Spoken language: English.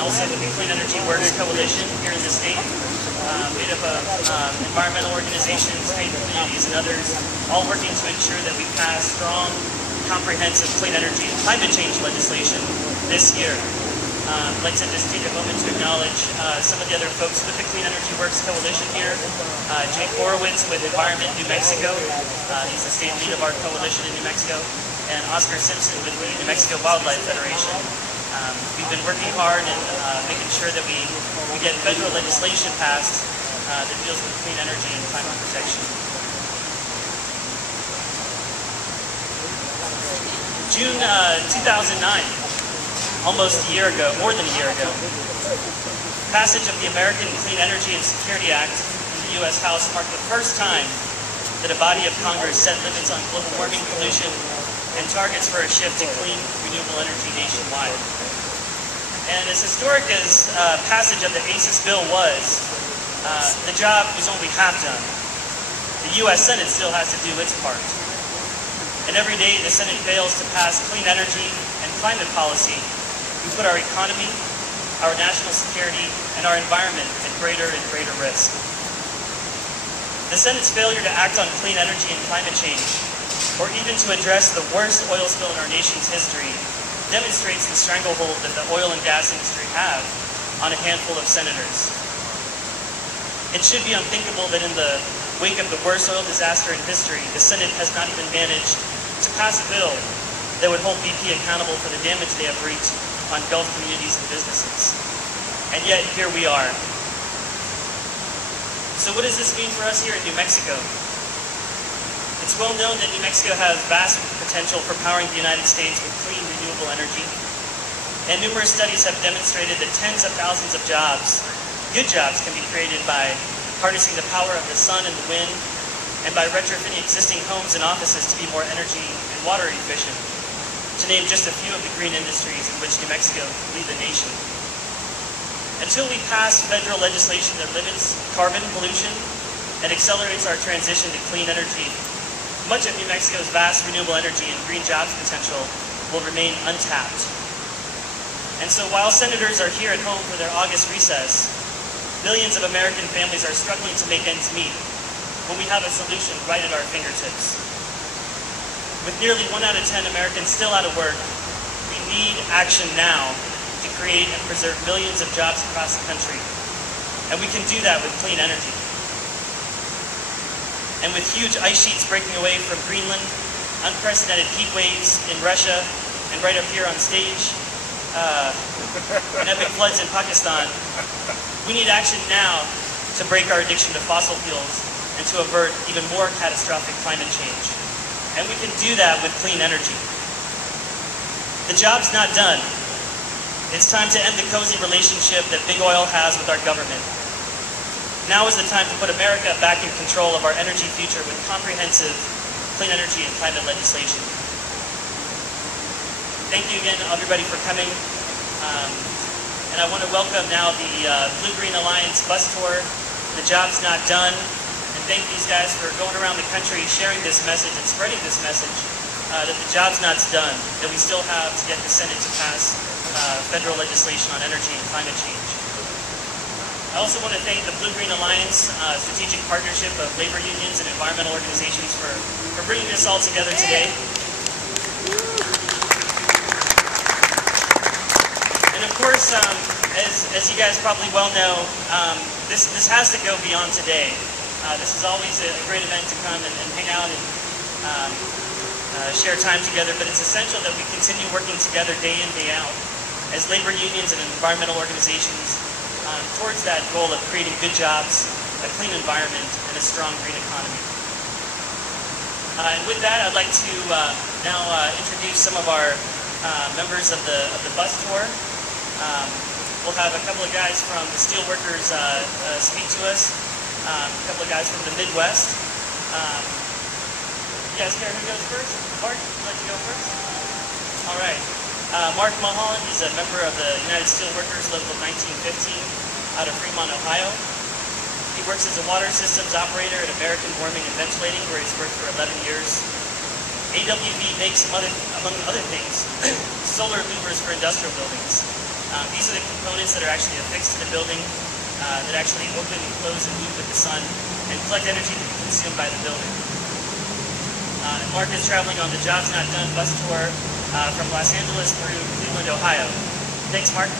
and also with the Clean Energy Works Coalition here in the state, made up of environmental organizations, faith communities, and others, all working to ensure that we pass strong, comprehensive clean energy and climate change legislation this year. I'd like to just take a moment to acknowledge some of the other folks with the Clean Energy Works Coalition here. Jake Horowitz with Environment New Mexico. He's the state lead of our coalition in New Mexico. And Oscar Simpson with the New Mexico Wildlife Federation. We've been working hard and making sure that we get federal legislation passed that deals with clean energy and climate protection. June 2009. Almost a year ago, more than a year ago, passage of the American Clean Energy and Security Act in the U.S. House marked the first time that a body of Congress set limits on global warming pollution and targets for a shift to clean, renewable energy nationwide. And as historic as passage of the ACES bill was, the job was only half done. The U.S. Senate still has to do its part. And every day the Senate fails to pass clean energy and climate policy, we put our economy, our national security, and our environment at greater and greater risk. The Senate's failure to act on clean energy and climate change, or even to address the worst oil spill in our nation's history, demonstrates the stranglehold that the oil and gas industry have on a handful of senators. It should be unthinkable that in the wake of the worst oil disaster in history, the Senate has not even managed to pass a bill that would hold BP accountable for the damage they have wreaked on Gulf communities and businesses. And yet, here we are. So what does this mean for us here in New Mexico? It's well known that New Mexico has vast potential for powering the United States with clean, renewable energy. And numerous studies have demonstrated that tens of thousands of jobs, good jobs, can be created by harnessing the power of the sun and the wind, and by retrofitting existing homes and offices to be more energy and water efficient, to name just a few of the green industries in which New Mexico lead the nation. Until we pass federal legislation that limits carbon pollution and accelerates our transition to clean energy, much of New Mexico's vast renewable energy and green jobs potential will remain untapped. And so while senators are here at home for their August recess, millions of American families are struggling to make ends meet when we have a solution right at our fingertips. With nearly 1 out of 10 Americans still out of work, we need action now to create and preserve millions of jobs across the country. And we can do that with clean energy. And with huge ice sheets breaking away from Greenland, unprecedented heat waves in Russia, and right up here on stage, and epic floods in Pakistan, we need action now to break our addiction to fossil fuels and to avert even more catastrophic climate change. And we can do that with clean energy. The job's not done. It's time to end the cozy relationship that big oil has with our government. Now is the time to put America back in control of our energy future with comprehensive clean energy and climate legislation. Thank you again, everybody, for coming. And I want to welcome now the Blue-Green Alliance bus tour. The job's not done. And thank these guys for going around the country sharing this message and spreading this message that the job's not done, that we still have to get the Senate to pass federal legislation on energy and climate change. I also want to thank the Blue-Green Alliance, strategic partnership of labor unions and environmental organizations for bringing this all together today. And of course, as you guys probably well know, this has to go beyond today. This is always a great event to come and hang out and share time together, but it's essential that we continue working together day in, day out as labor unions and environmental organizations towards that goal of creating good jobs, a clean environment, and a strong green economy. And with that, I'd like to now introduce some of our members of the bus tour. We'll have a couple of guys from the Steelworkers speak to us. A couple of guys from the Midwest. You guys care who goes first? Mark, would you like to go first? All right. Mark Mulholland, he's a member of the United Steelworkers Local 1915 out of Fremont, Ohio. He works as a water systems operator at American Warming and Ventilating, where he's worked for 11 years. AWV makes, among other things, solar louvers for industrial buildings. These are the components that are actually affixed to the building that actually open and close and move with the sun and collect energy to be consumed by the building. Mark is traveling on the Jobs Not Done bus tour from Los Angeles through Cleveland, Ohio. Thanks, Mark.